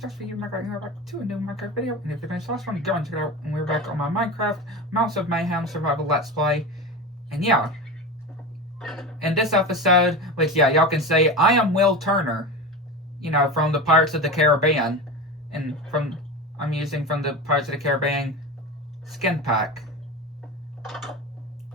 just for you, Minecraft, and we're back to a new Minecraft video. And if you finished the last one, go and check it out. And we're back on my Minecraft Mouse of Mayhem Survival Let's Play. And yeah, in this episode, which yeah, y'all can say I am Will Turner, you know, from the Pirates of the Caribbean, and I'm using from the Pirates of the Caribbean skin pack.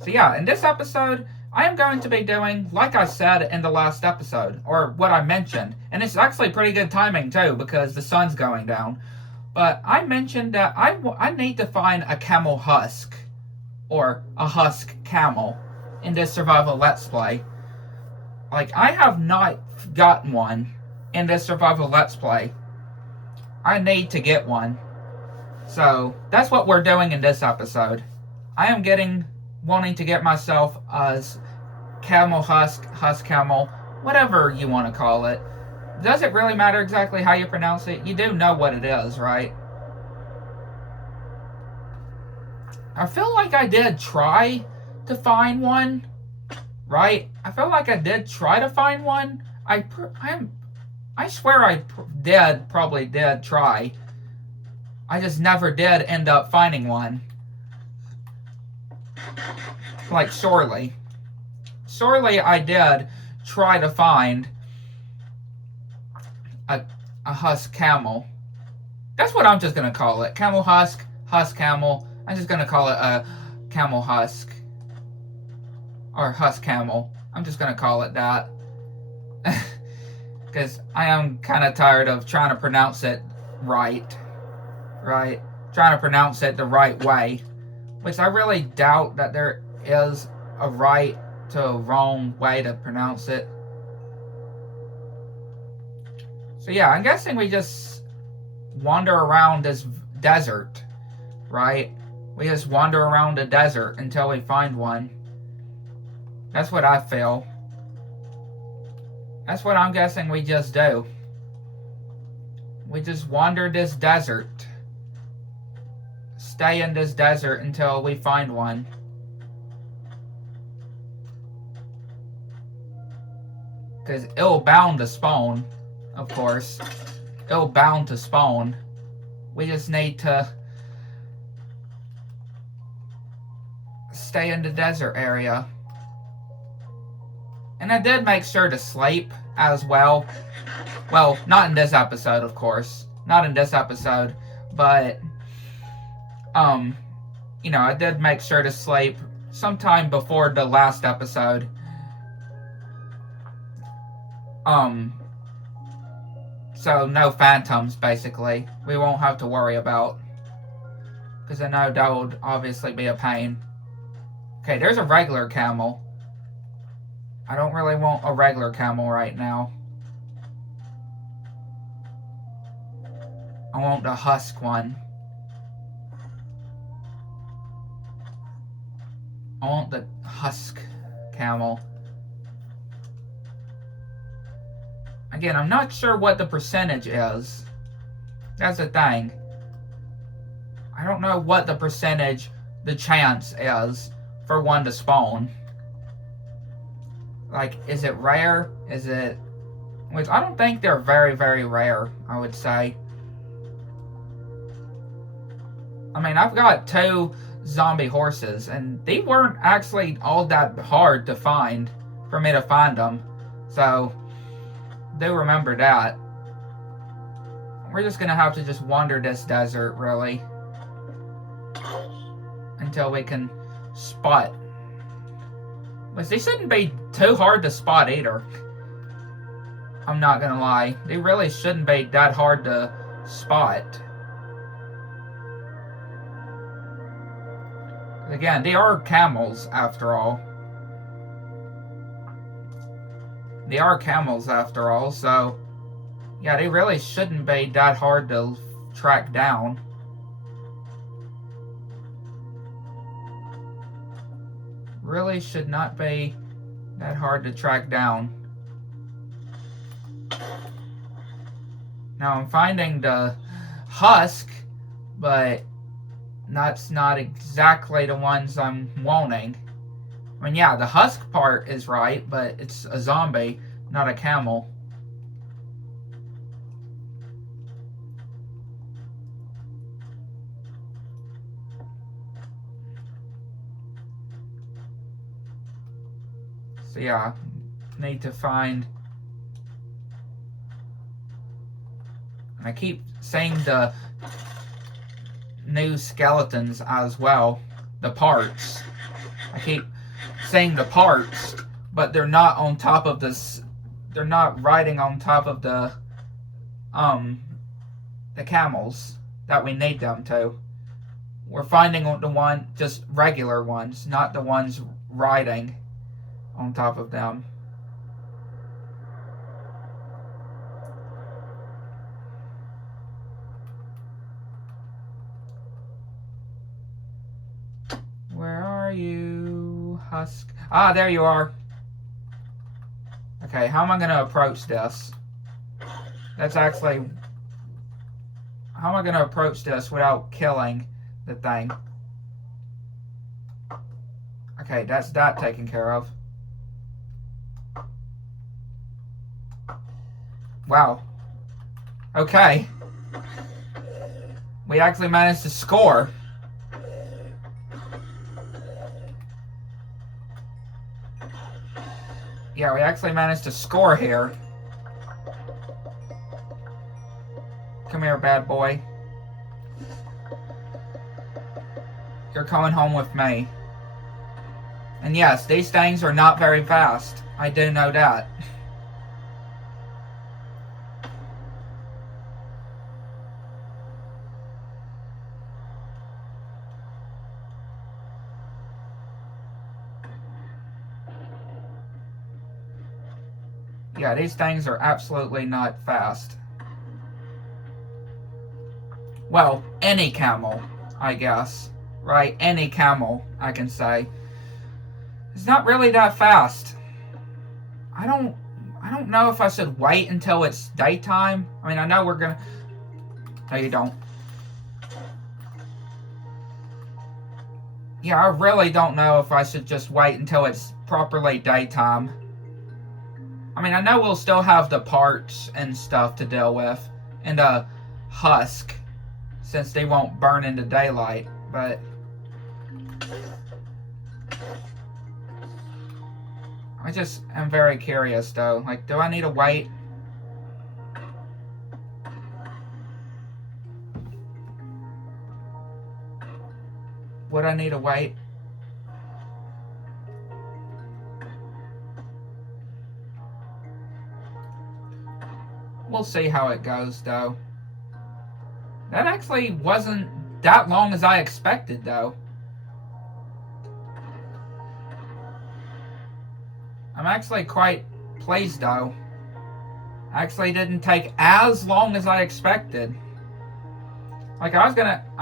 So yeah, in this episode, I am going to be doing, like I said in the last episode, or what I mentioned, and it's actually pretty good timing too, because the sun's going down, but I mentioned that I need to find a camel husk, or a husk camel, in this survival let's play. Like, I have not gotten one in this survival let's play. I need to get one. So, that's what we're doing in this episode. I am wanting to get myself a camel husk camel, whatever you want to call it. Does it really matter exactly how you pronounce it? You do know what it is, right? I feel like I did try to find one, right? I feel like I did try to find one. I swear I probably did try. I just never did end up finding one. Like, surely I did try to find a husk camel. That's what I'm just gonna call it. Camel husk camel. I'm just gonna call it a camel husk. Or husk camel. I'm just gonna call it that. Because I am kind of tired of trying to pronounce it right. Trying to pronounce it the right way. Which I really doubt that there is a right to a wrong way to pronounce it. So yeah, I'm guessing we just wander around this desert, right? We just wander around the desert until we find one. That's what I feel. That's what I'm guessing we just do. We just wander this desert. Stay in this desert until we find one. Because it'll bound to spawn, of course. It'll bound to spawn. We just need to stay in the desert area. And I did make sure to sleep as well. Well, not in this episode, of course. Not in this episode. But, you know, I did make sure to sleep sometime before the last episode. So no phantoms, basically. We won't have to worry about. Because I know that would obviously be a pain. Okay, there's a regular camel. I don't really want a regular camel right now. I want the husk one. I want the husk camel. Again, I'm not sure what the percentage is. That's the thing. I don't know what the percentage, the chance is for one to spawn. Like, is it rare? Is it... Which I don't think they're very, very rare, I would say. I mean, I've got 2 zombie horses, and they weren't actually all that hard to find, for me to find them. So, do remember that. We're just gonna have to just wander this desert, really. Until we can spot. But they shouldn't be too hard to spot either. I'm not gonna lie. They really shouldn't be that hard to spot. Again, they are camels after all. They are camels after all, so yeah, they really shouldn't be that hard to track down. Really should not be that hard to track down. Now I'm finding the husk, but that's not exactly the ones I'm wanting. I mean, yeah, the husk part is right, but it's a zombie, not a camel. So yeah, need to find... I keep saying the new skeletons as well. The parts. I keep saying the parts, but they're not on top of this. They're not riding on top of the camels that we need them to. We're finding the one, just regular ones, not the ones riding on top of them. Where are you, Husk? Ah, there you are. Okay, how am I going to approach this? That's actually... How am I going to approach this without killing the thing? Okay, that's that taken care of. Wow. Okay. We actually managed to score. Yeah, we actually managed to score here. Come here, bad boy. You're coming home with me. And yes, these things are not very fast. I do know that. Yeah, these things are absolutely not fast. Well, any camel, I guess. Right? Any camel, I can say. It's not really that fast. I don't know if I should wait until it's daytime. I mean, I know we're gonna... No, you don't. Yeah, I really don't know if I should just wait until it's properly daytime. I mean, I know we'll still have the parts and stuff to deal with. And the husk. Since they won't burn into daylight. But... I just am very curious, though. Like, do I need to wait? Would I need to wait? We'll see how it goes, though. That actually wasn't that long as I expected, though. I'm actually quite pleased, though. Actually didn't take as long as I expected. Like, I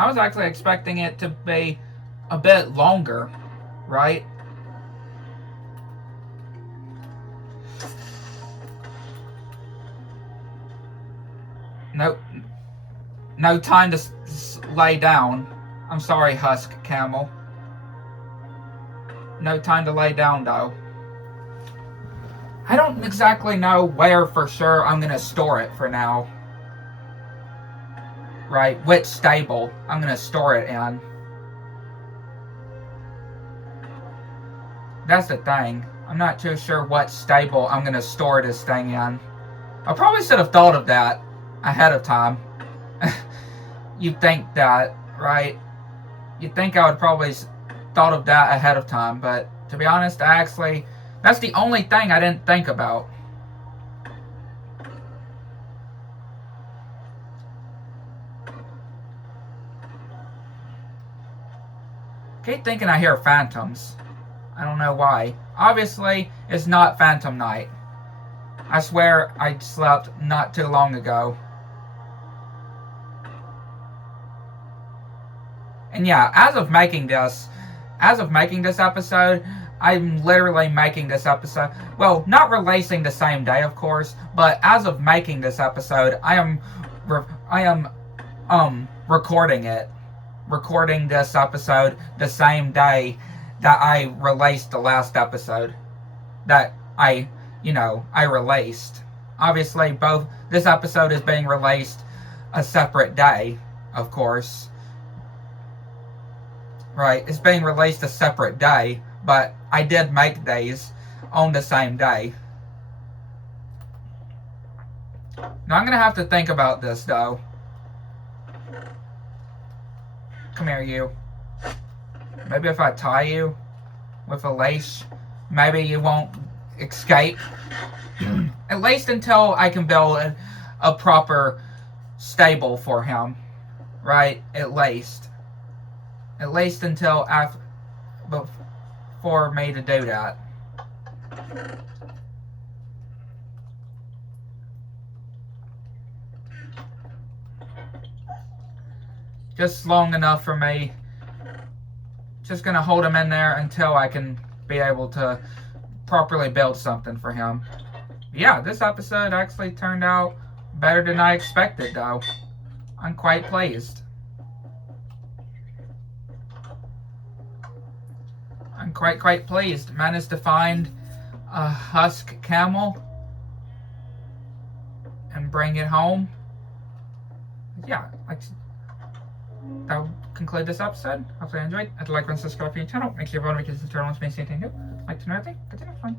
was actually expecting it to be a bit longer, right? Nope. No time to lay down. I'm sorry, Husk Camel. No time to lay down, though. I don't exactly know where for sure I'm going to store it for now. Right? Which stable I'm going to store it in. That's the thing. I'm not too sure what stable I'm going to store this thing in. I probably should have thought of that ahead of time. You'd think that, right? You'd think I would probably thought of that ahead of time, but to be honest, that's the only thing I didn't think about. Keep thinking I hear phantoms. I don't know why. Obviously, it's not Phantom Night. I swear I slept not too long ago. And yeah, as of making this episode, I'm literally making this episode. Well, not releasing the same day, of course, but as of making this episode, I am recording it. Recording this episode the same day that I released the last episode. That I released. Obviously, this episode is being released a separate day, of course. Right, it's being released a separate day, but I did make these on the same day. Now I'm going to have to think about this, though. Come here, you. Maybe if I tie you with a leash, maybe you won't escape. At least until I can build a proper stable for him. Right? At least. At least until after, for me to do that. Just long enough for me. Just gonna hold him in there until I can be able to properly build something for him. Yeah, this episode actually turned out better than I expected, though. I'm quite pleased. I'm quite pleased. Managed to find a Husk camel and bring it home. Yeah, that'll conclude this episode. Hopefully you enjoyed. I'd like to subscribe to your channel. Make sure everyone makes this channel and anything new. Like to know everything. Continue fun.